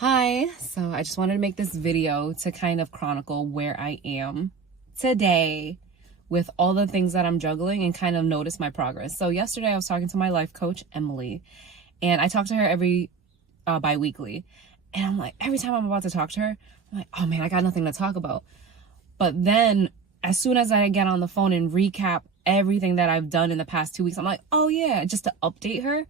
Hi, so I just wanted to make this video to kind of chronicle where I am today with all the things that I'm juggling and kind of notice my progress. So yesterday I was talking to my life coach, Emily, and I talk to her every bi-weekly. And I'm like, every time I'm about to talk to her, I'm like, oh man, I got nothing to talk about. But then as soon as I get on the phone and recap everything that I've done in the past 2 weeks, I'm like, oh yeah, just to update her.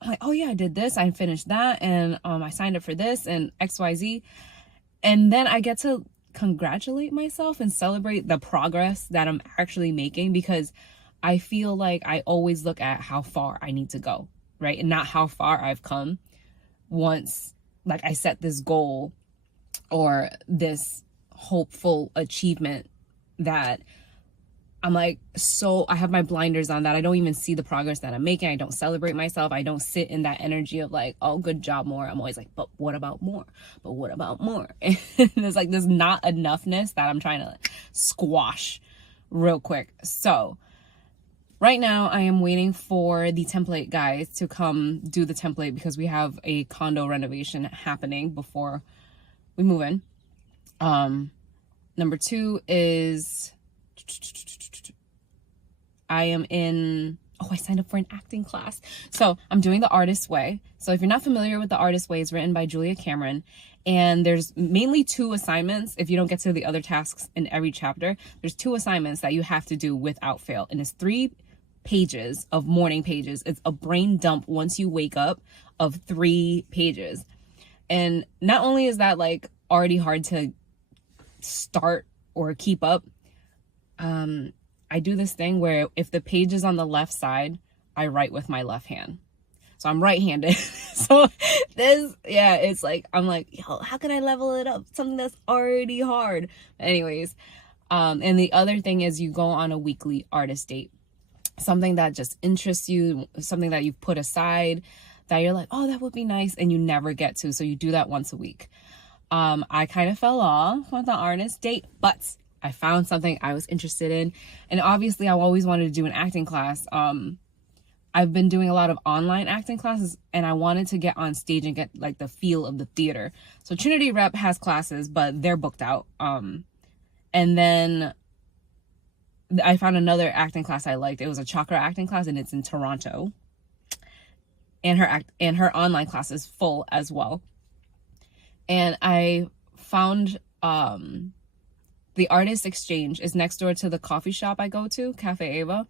I'm like, oh yeah, I did this, I finished that, and I signed up for this and XYZ. And then I get to congratulate myself and celebrate the progress that I'm actually making, because I feel like I always look at how far I need to go, right? And not how far I've come once like I set this goal or this hopeful achievement that I'm like, so I have my blinders on that I don't even see the progress that I'm making. I don't celebrate myself. I don't sit in that energy of like, oh, good job, more. I'm always like, but what about more? But what about more? And there's like this not enoughness that I'm trying to squash real quick. So right now I am waiting for the template guys to come do the template, because we have a condo renovation happening before we move in. Number two is I signed up for an acting class. So I'm doing The Artist's Way. So if you're not familiar with The Artist's Way, it's written by Julia Cameron. And there's mainly 2 assignments. If you don't get to the other tasks in every chapter, there's 2 assignments that you have to do without fail. And it's 3 pages of morning pages. It's a brain dump once you wake up of 3 pages. And not only is that like already hard to start or keep up, I do this thing where if the page is on the left side, I write with my left hand. So I'm right-handed. So it's like, I'm like, yo, how can I level it up? Something that's already hard. Anyways, and the other thing is you go on a weekly artist date. Something that just interests you, something that you've put aside that you're like, oh, that would be nice, and you never get to. So you do that once a week. I kind of fell off with the artist date, but I found something I was interested in. And obviously I always wanted to do an acting class. I've been doing a lot of online acting classes, and I wanted to get on stage and get like the feel of the theater. So Trinity Rep has classes, but they're booked out. And then I found another acting class I liked. It was a chakra acting class, and it's in Toronto. And her online class is full as well. And I found the Artist Exchange is next door to the coffee shop I go to, Cafe Ava.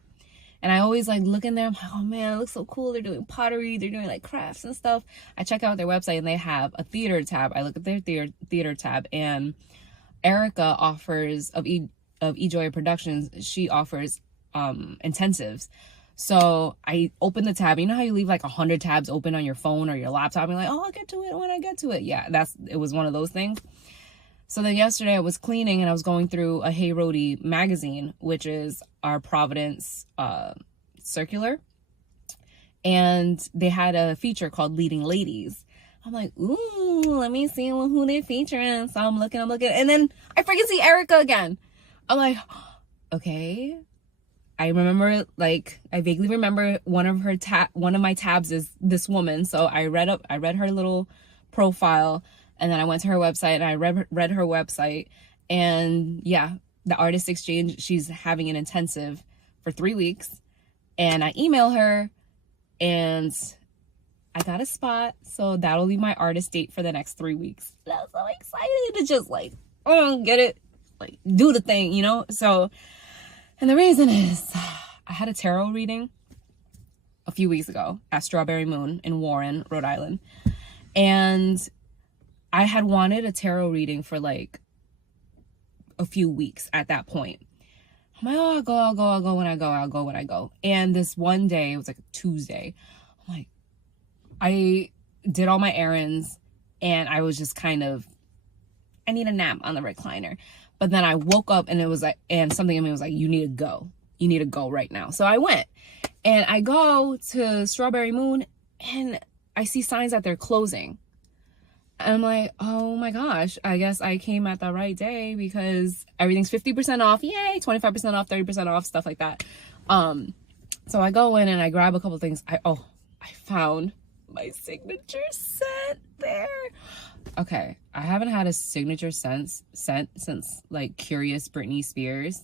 And I always like look in there. I'm like, oh man, it looks so cool. They're doing pottery. They're doing like crafts and stuff. I check out their website and they have a theater tab. I look at their theater tab, and Erica offers of eJoy Productions. She offers intensives. So I open the tab. You know how you leave like 100 tabs open on your phone or your laptop? And you're like, oh, I'll get to it when I get to it. Yeah, it was one of those things. So then yesterday I was cleaning and I was going through a Hey Roadie magazine, which is our Providence circular. And they had a feature called Leading Ladies. I'm like, ooh, let me see who they're featuring. So I'm looking. And then I freaking see Erica again. I'm like, okay. I vaguely remember one of my tabs is this woman. So I read her little profile. And then I went to her website and I read her website. And yeah, the Artist Exchange, she's having an intensive for 3 weeks. And I email her and I got a spot. So that'll be my artist date for the next 3 weeks. And I'm so excited to just like, get it, like do the thing, you know? So, and the reason is I had a tarot reading a few weeks ago at Strawberry Moon in Warren, Rhode Island. And I had wanted a tarot reading for like a few weeks at that point. I'm like, oh, I'll go when I go. And this one day, it was like a Tuesday. I'm like, I did all my errands and I was just I need a nap on the recliner. But then I woke up and it was like, and something in me was like, you need to go. You need to go right now. So I went and I go to Strawberry Moon and I see signs that they're closing. I'm like, oh my gosh, I guess I came at the right day because everything's 50% off. Yay, 25% off, 30% off, stuff like that. So I go in and I grab a couple things. I found my signature scent there. Okay, I haven't had a signature scent since like Curious Britney Spears,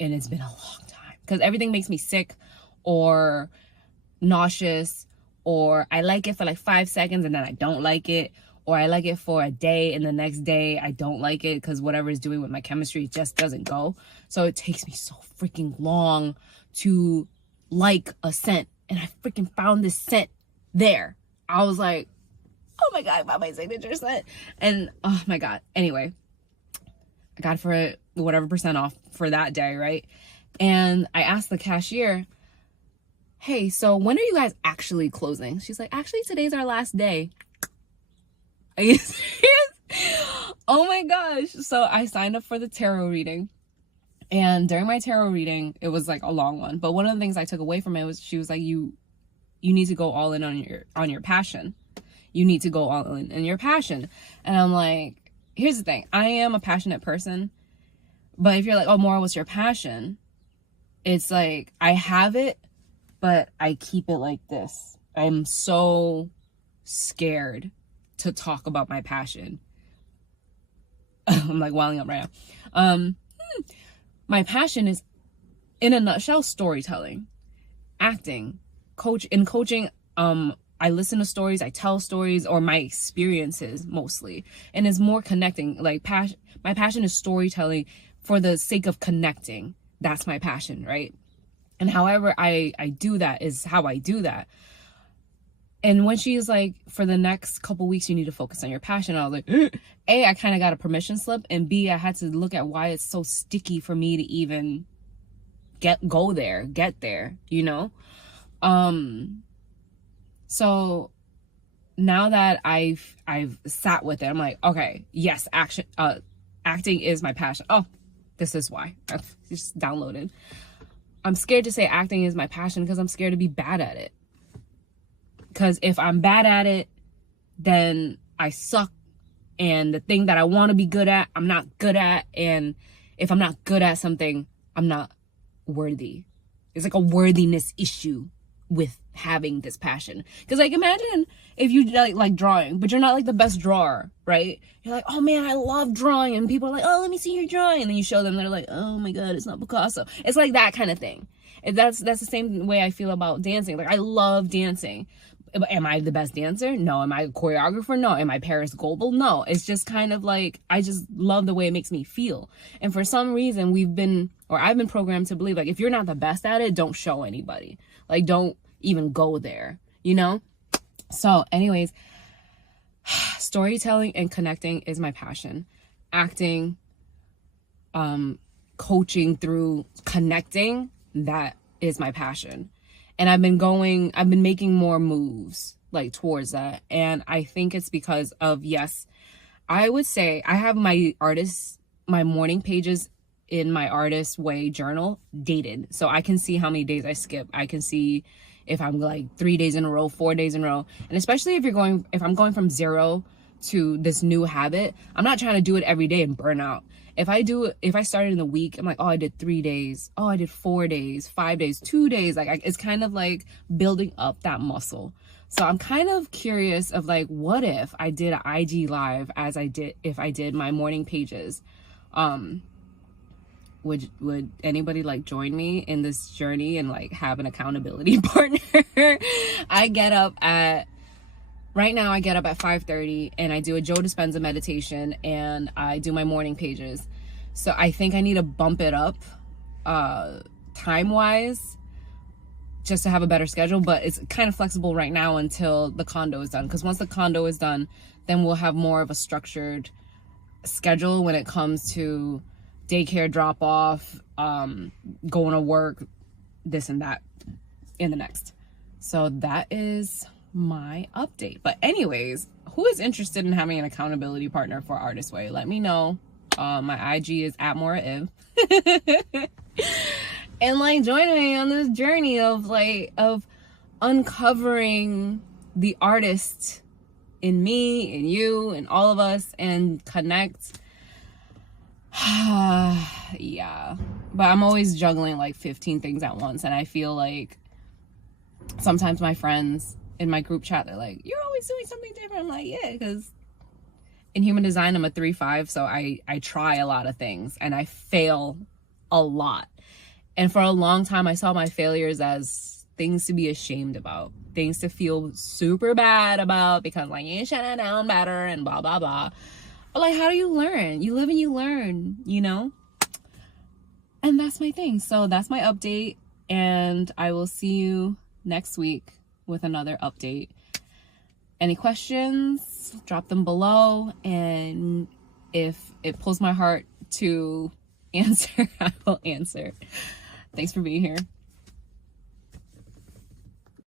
and it's been a long time because everything makes me sick or nauseous, or I like it for like 5 seconds and then I don't like it, or I like it for a day and the next day I don't like it because whatever it's doing with my chemistry, it just doesn't go. So it takes me so freaking long to like a scent, and I freaking found this scent there. I was like, oh my God, I found my signature scent. And oh my God. Anyway, I got it for whatever percent off for that day, right? And I asked the cashier, hey, so when are you guys actually closing? She's like, actually, today's our last day. Are you serious? Oh my gosh. So I signed up for the tarot reading. And during my tarot reading, it was like a long one. But one of the things I took away from it was she was like, you need to go all in on your passion. You need to go all in your passion. And I'm like, here's the thing. I am a passionate person. But if you're like, oh, Maura, what's your passion? It's like, I have it, but I keep it like this. I'm so scared to talk about my passion. I'm like wilding up right now. My passion is, in a nutshell, storytelling, acting, coaching. I listen to stories, I tell stories, or my experiences mostly, and it's more connecting. Like my passion is storytelling for the sake of connecting. That's my passion, right? And however I do that is how I do that. And when she's like, for the next couple weeks, you need to focus on your passion, I was like, A, I kind of got a permission slip, and B, I had to look at why it's so sticky for me to even get there, you know? So now that I've sat with it, I'm like, okay, yes, acting is my passion. Oh, this is why. I've just downloaded. I'm scared to say acting is my passion because I'm scared to be bad at it. Because if I'm bad at it, then I suck. And the thing that I want to be good at, I'm not good at. And if I'm not good at something, I'm not worthy. It's like a worthiness issue with having this passion. Because like, imagine if you like drawing, but you're not like the best drawer, right? You're like, oh man, I love drawing, and people are like, oh, let me see your drawing, and then you show them, they're like, oh my God, it's not Picasso. It's like that kind of thing. That's the same way I feel about dancing. Like, I love dancing. Am I the best dancer? No. Am I a choreographer? No. Am I Paris Goebel? No. It's just kind of like, I just love the way it makes me feel. And for some reason, I've been programmed to believe, like, if you're not the best at it, don't show anybody. Like, don't even go there, you know? So anyways, storytelling and connecting is my passion. Acting, coaching through connecting, that is my passion. And I've been making more moves like towards that. And I think it's because of, yes, I would say I have my morning pages in my Artist Way journal dated. So I can see how many days I skip. I can see if I'm like 3 days in a row, 4 days in a row. And especially if I'm going from zero to this new habit, I'm not trying to do it every day and burn out. If I started in the week, I'm like, oh, I did 3 days. Oh, I did 4 days, 5 days, 2 days. Like, it's kind of like building up that muscle. So I'm kind of curious of like, what if I did an IG live if I did my morning pages? Would anybody like join me in this journey and like have an accountability partner? Right now I get up at 5:30 and I do a Joe Dispenza meditation and I do my morning pages. So I think I need to bump it up time-wise just to have a better schedule, but it's kind of flexible right now until the condo is done. Because once the condo is done, then we'll have more of a structured schedule when it comes to daycare drop off, going to work, this and that in the next. So that is my update. But anyways, who is interested in having an accountability partner for Artist Way? Let me know. My IG is @MauraIv. And like join me on this journey of uncovering the artist in me, in you, in all of us, and connect. Yeah, but I'm always juggling like 15 things at once, and I feel like sometimes my friends in my group chat, they're like, you're always doing something different. I'm like, yeah, because in human design, I'm a 3-5, so I try a lot of things and I fail a lot. And for a long time, I saw my failures as things to be ashamed about, things to feel super bad about, because like, you should have known better and blah, blah, blah. But like, how do you learn? You live and you learn, you know? And that's my thing. So that's my update. And I will see you next week with another update. Any questions, drop them below. And if it pulls my heart to answer, I will answer. Thanks for being here.